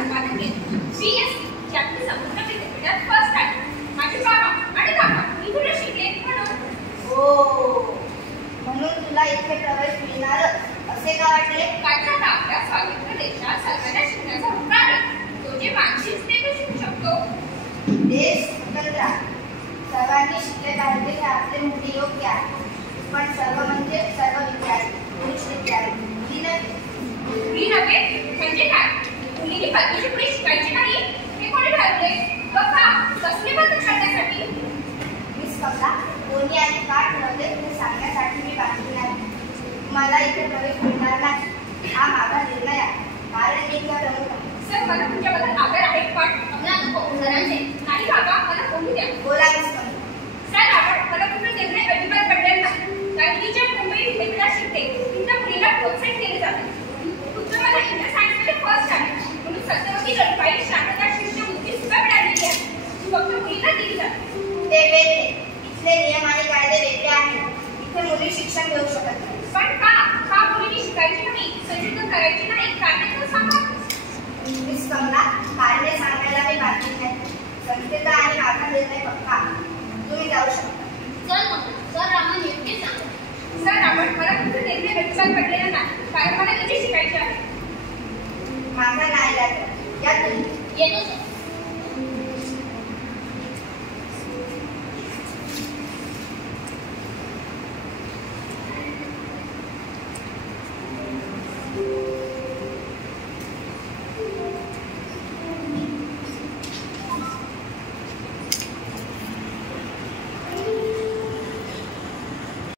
संपादन केले. BSc जागतिक समुद्र विद्यापीठात फर्स्ट आले. माझे बाबा आणि काका इथे शिकले म्हणून तुला इथे प्रवेश मिळणार असे का वाटले? कारण आपल्या स्वातंत्र्य देशात सर्वांना शिकण्याचा हक्क आहे. तो जे मानसिक ते तो शिकू शकतो. देश स्वतंत्र आहे. सर्वांनी शिकले पाहिजे हे आपले मोठे योग्य आहे. पण सर्व म्हणजे सर्व विद्यार्थी, पुरुष विद्यार्थी, मुली नव्हे म्हणजे काय? मुलींनी पदवीची पुढे शिकायची नाही हे कोणी ठरवले? बघा कसले बंद करण्यासाठी? मिस कमला, कोणी आणि का ठरवले हे सांगण्यासाठी मी बाकी नाही. मला इथे प्रवेश मिळणार नाही हा माझा निर्णय आहे. कारण मी इथे प्रमुख आहे. सर मला तुमच्याबद्दल आदर आहे पण नाही बाबा मला बोलू द्या. बोला मिस कमला. सर मला तुमचा निर्णय अजिबात पडलेला नाही. कारण की ज्या मुंबई विद्यापीठात शिकते तुमच्या मुलीला प्रोत्साहित केले जाते. तुमचं मला इंडियन सायन्समध्ये फर्स्ट आहे म्हणून सत्यवती लढपाई शारदा शिष्य मुक्ती सुद्धा मिळालेली आहे. ती फक्त मुलीला दिली जाते. ते वेगळे इथले नियम आणि कायदे वेगळे आहेत. इथे मुली शिक्षण घेऊ शकत नाही. पण का मुलींनी शिकायची नाही, संशोधन करायची नाही? कारण तर सांगा. मिस कमला, कारणे सांगायला मी बाकी नाही. संस्थेचा आणि माझा निर्णय पक्का. तुम्ही जाऊ शकता. सर रामन योग्य सांगा. सर रामन मला तुमचा निर्णय अजिबात पडलेला नाही. कारण मला इथे शिकायचे आहे. माझा नाही लागला. या तुम्ही. येतो.